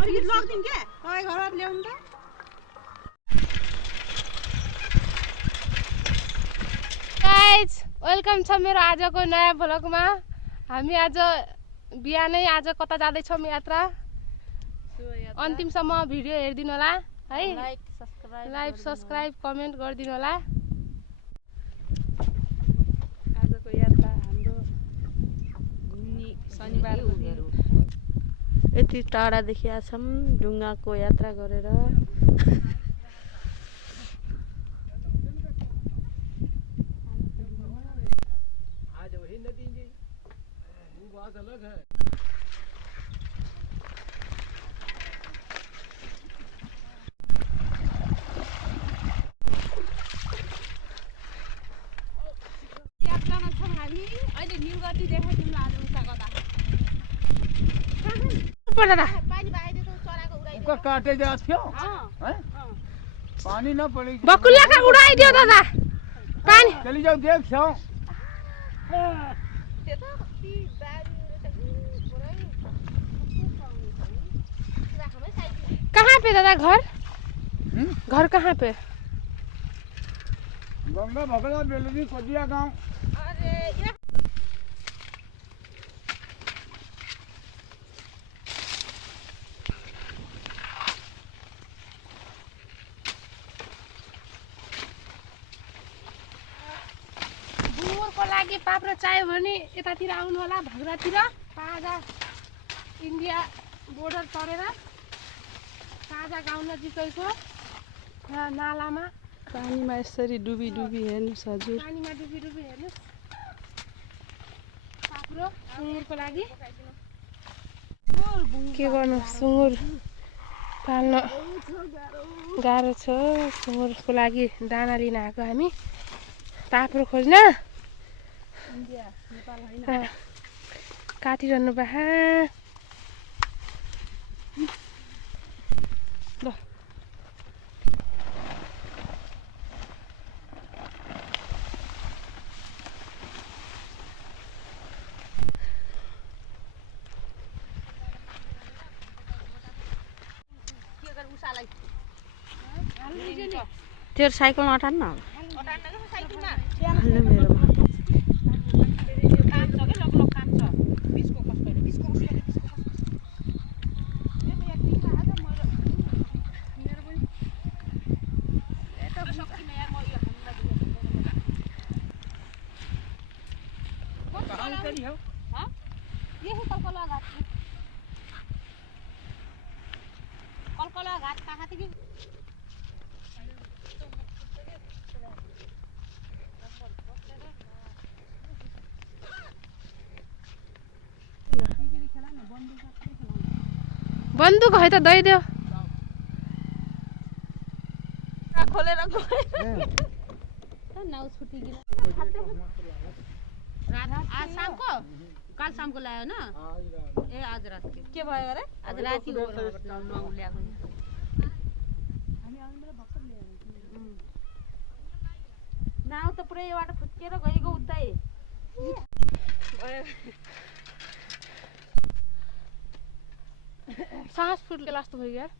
Guys welcome छ मेरो आजको नयाँ भ्लगमा। हामी आज बिहानै आज कता जाँदैछौँ यात्रा। अन्तिमसम्म भिडियो हेरिदिनु होला है। लाइक सब्सक्राइब कमेन्ट गरिदिनु होला। आजको यात्रा हाम्रो घुम्ने शनिबार यति टाढादेखि आछौँ ढुङ्गाको यात्रा गरेर। आज वही नदी जी वो बात अलग है। यात्रामा छौँ हामी। अहिले न्युगति देखाइदिउँ आज उता गर्दा उसका काटे जा क्यों हैं? पानी ना पड़ेगी। बकुल्ला का उडाइदियो दादा पानी। चली जाओ देख छौ। कहाँ पे दादा घर? घर कहाँ पे? गंगा भगला बेलदी कोदिया गांव। बुङ्गुरको लागि पाप्रो चाहियो भने यतातिर आउनु होला भगरातिर। पाजा इन्डिया बोर्डर तरेर पाजा गाउँ नजिकैको यहाँ नालामा पानीमा यसरी डुबी डुबी हेर्नुहोस् हजुर। पानीमा डुबी डुबी हेर्नुहोस्। पाप्रो सुँगुरको लागि के गर्नु, सुँगुर पाल्न गाह्रो छ। सुँगुरको लागि दाना लिन आएको हामी पाप्रो खोज्न। काटिरहनु बहा ल। तेरो साइकलमा अटान्न हेलो मेरोमा कलकला घाट कहाँ थियो कि बन्दुक है त दही दियो खोलेर नाउ छुटिगिन। आज शामको काल शामको ल्यायो न? ए आज रात के भयो अरे? आज राति हो नाउ ल्याएको। नाउ त पुरै एउटा फुत्केर गएको उतै। सास फुट्के जस्तो भयो यार।